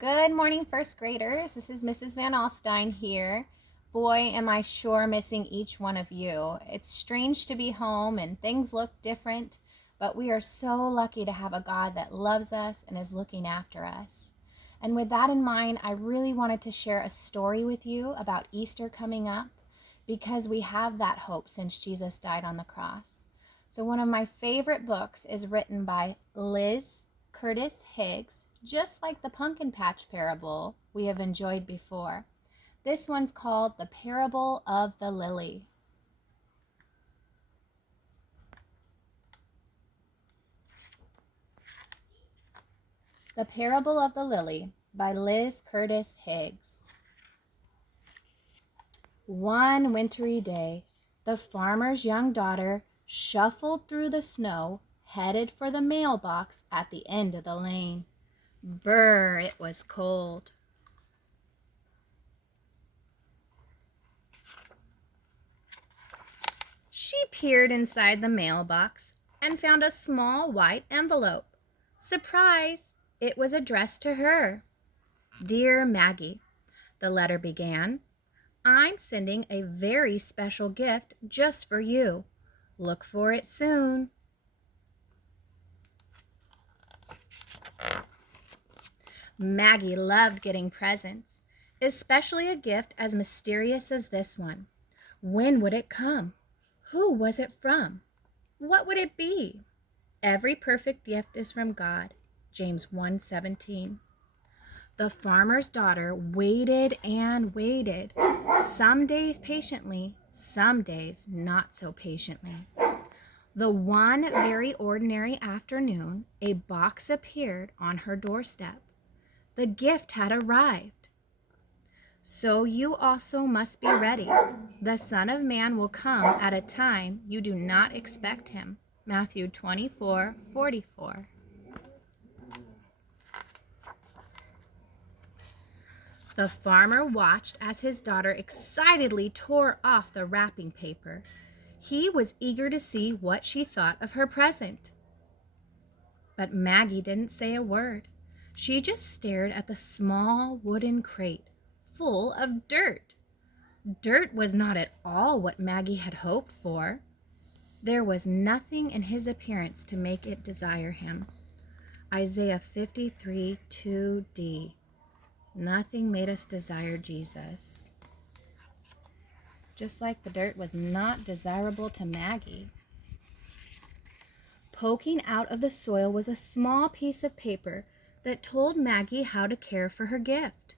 Good morning, first graders. This is Mrs. Van Alstyne here. Boy, am I sure missing each one of you. It's strange to be home and things look different, but we are so lucky to have a God that loves us and is looking after us. And with that in mind, I really wanted to share a story with you about Easter coming up because we have that hope since Jesus died on the cross. So one of my favorite books is written by Liz Curtis Higgs, just like the pumpkin patch parable we have enjoyed before. This one's called The Parable of the Lily. The Parable of the Lily by Liz Curtis Higgs. One wintry day, the farmer's young daughter shuffled through the snow, headed for the mailbox at the end of the lane. Brr, it was cold. She peered inside the mailbox and found a small white envelope. Surprise! It was addressed to her. Dear Maggie, the letter began, I'm sending a very special gift just for you. Look for it soon. Maggie loved getting presents, especially a gift as mysterious as this one. When would it come? Who was it from? What would it be? Every perfect gift is from God. James 1:17. The farmer's daughter waited and waited, some days patiently, some days not so patiently. The one very ordinary afternoon, a box appeared on her doorstep. The gift had arrived. So you also must be ready. The Son of Man will come at a time you do not expect him. Matthew 24:44. The farmer watched as his daughter excitedly tore off the wrapping paper. He was eager to see what she thought of her present. But Maggie didn't say a word. She just stared at the small wooden crate full of dirt. Dirt was not at all what Maggie had hoped for. There was nothing in his appearance to make it desire him. Isaiah 53:2d. Nothing made us desire Jesus. Just like the dirt was not desirable to Maggie. Poking out of the soil was a small piece of paper that told Maggie how to care for her gift.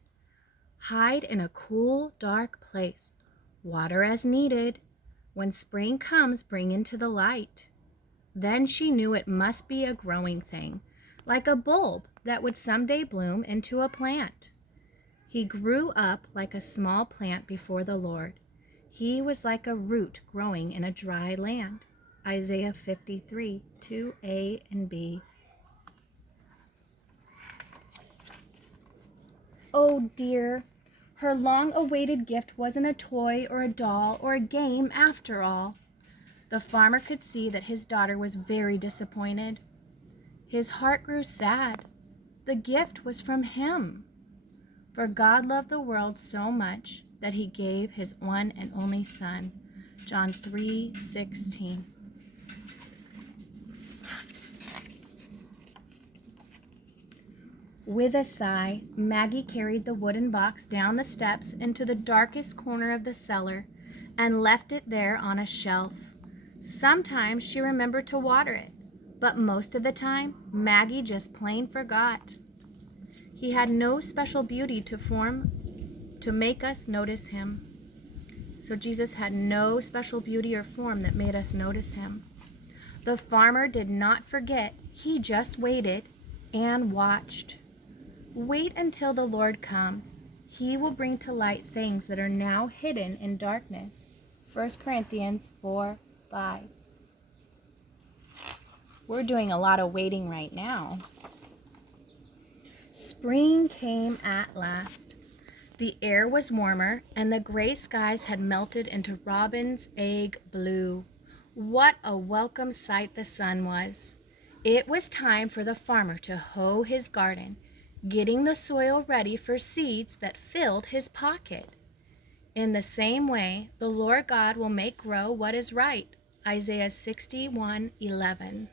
Hide in a cool, dark place. Water as needed. When spring comes, bring into the light. Then she knew it must be a growing thing, like a bulb that would someday bloom into a plant. He grew up like a small plant before the Lord. He was like a root growing in a dry land. Isaiah 53:2a and b. Oh dear, her long-awaited gift wasn't a toy or a doll or a game after all. The farmer could see that his daughter was very disappointed. His heart grew sad. The gift was from him. For God loved the world so much that he gave his one and only Son. John 3:16. With a sigh, Maggie carried the wooden box down the steps into the darkest corner of the cellar and left it there on a shelf. Sometimes she remembered to water it, but most of the time, Maggie just plain forgot. He had no special beauty to make us notice him. So Jesus had no special beauty or form that made us notice him. The farmer did not forget. He just waited and watched. Wait until the Lord comes. He will bring to light things that are now hidden in darkness. 1 Corinthians 4:5. We're doing a lot of waiting right now. Spring came at last. The air was warmer, and the gray skies had melted into robin's egg blue. What a welcome sight the sun was. It was time for the farmer to hoe his garden getting the soil ready for seeds that filled his pocket. In the same way, the Lord God will make grow what is right. Isaiah 61:11.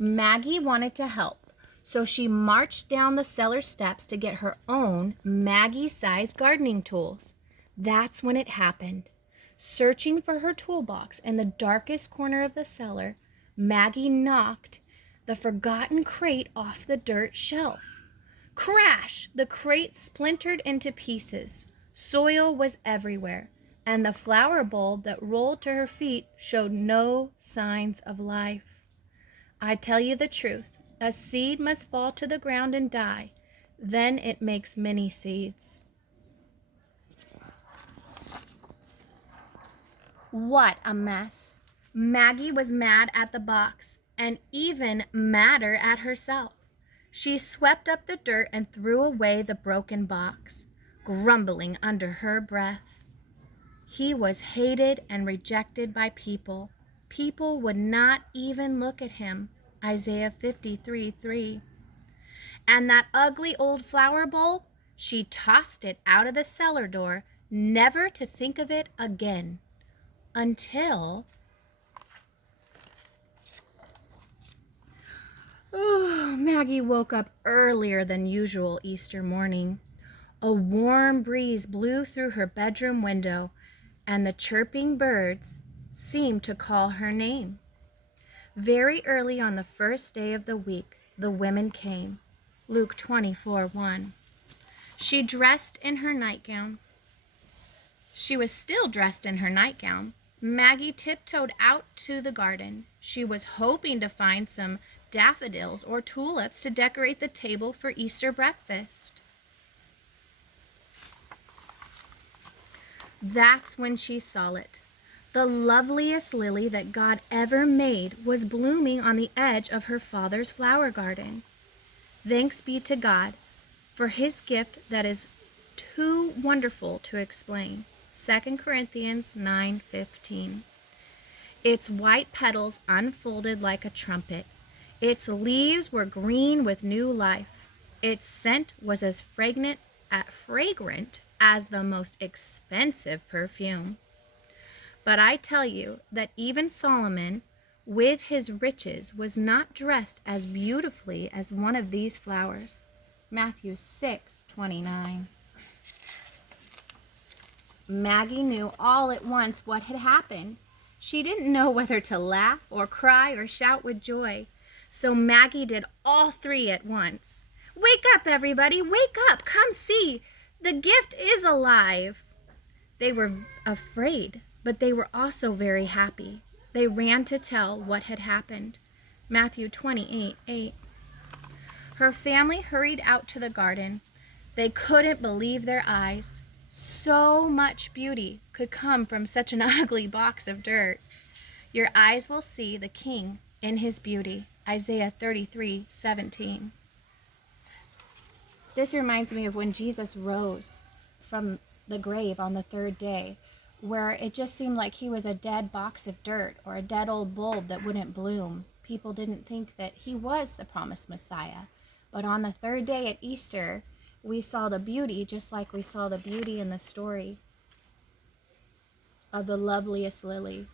Maggie wanted to help, so she marched down the cellar steps to get her own Maggie-sized gardening tools. That's when it happened. Searching for her toolbox in the darkest corner of the cellar, Maggie knocked the forgotten crate off the dirt shelf. Crash! The crate splintered into pieces. Soil was everywhere, and the flower bulb that rolled to her feet showed no signs of life. I tell you the truth, a seed must fall to the ground and die. Then it makes many seeds. What a mess. Maggie was mad at the box, and even madder at herself. She swept up the dirt and threw away the broken box, grumbling under her breath. He was hated and rejected by people. People would not even look at him. Isaiah 53:3. And that ugly old flower bowl, she tossed it out of the cellar door, never to think of it again. Until Maggie woke up earlier than usual Easter morning. A warm breeze blew through her bedroom window, and the chirping birds seemed to call her name. Very early on the first day of the week, the women came. Luke 24:1. She was still dressed in her nightgown. Maggie tiptoed out to the garden. She was hoping to find some daffodils or tulips to decorate the table for Easter breakfast. That's when she saw it. The loveliest lily that God ever made was blooming on the edge of her father's flower garden. Thanks be to God for his gift that is too wonderful to explain. 2 Corinthians 9:15. Its white petals unfolded like a trumpet. Its leaves were green with new life. Its scent was as fragrant as the most expensive perfume. But I tell you that even Solomon, with his riches, was not dressed as beautifully as one of these flowers. Matthew 6:29. Maggie knew all at once what had happened. She didn't know whether to laugh or cry or shout with joy. So Maggie did all three at once. "Wake up, everybody! Wake up! Come see! The gift is alive!" They were afraid, but they were also very happy. They ran to tell what had happened. Matthew 28:8. Her family hurried out to the garden. They couldn't believe their eyes. So much beauty could come from such an ugly box of dirt. Your eyes will see the King in his beauty. Isaiah 33:17. This reminds me of when Jesus rose from the grave on the third day, where it just seemed like he was a dead box of dirt or a dead old bulb that wouldn't bloom. People didn't think that he was the promised Messiah. But on the third day at Easter, we saw the beauty, just like we saw the beauty in the story of the loveliest lily,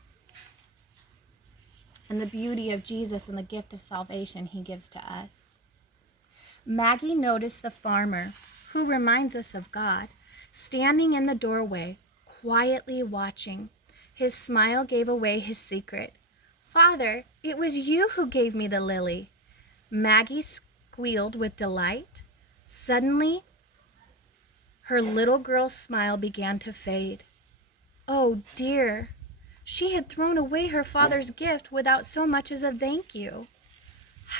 and the beauty of Jesus and the gift of salvation he gives to us. Maggie noticed the farmer, who reminds us of God, standing in the doorway, quietly watching. His smile gave away his secret. "Father, it was you who gave me the lily." Maggie squealed with delight. Suddenly, her little girl's smile began to fade. Oh dear, she had thrown away her father's gift without so much as a thank you.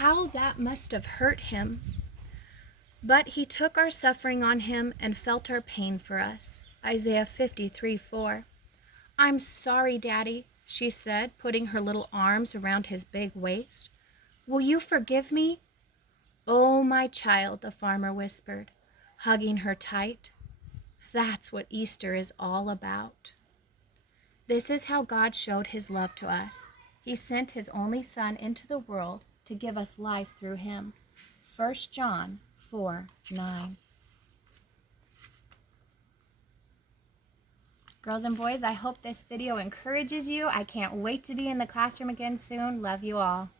How that must have hurt him. But he took our suffering on him and felt our pain for us. Isaiah 53:4. "I'm sorry, Daddy," she said, putting her little arms around his big waist. "Will you forgive me?" "Oh, my child," the farmer whispered, hugging her tight. That's what Easter is all about. This is how God showed his love to us. He sent his only Son into the world to give us life through him. 1 John 4:9. Girls and boys, I hope this video encourages you. I can't wait to be in the classroom again soon. Love you all.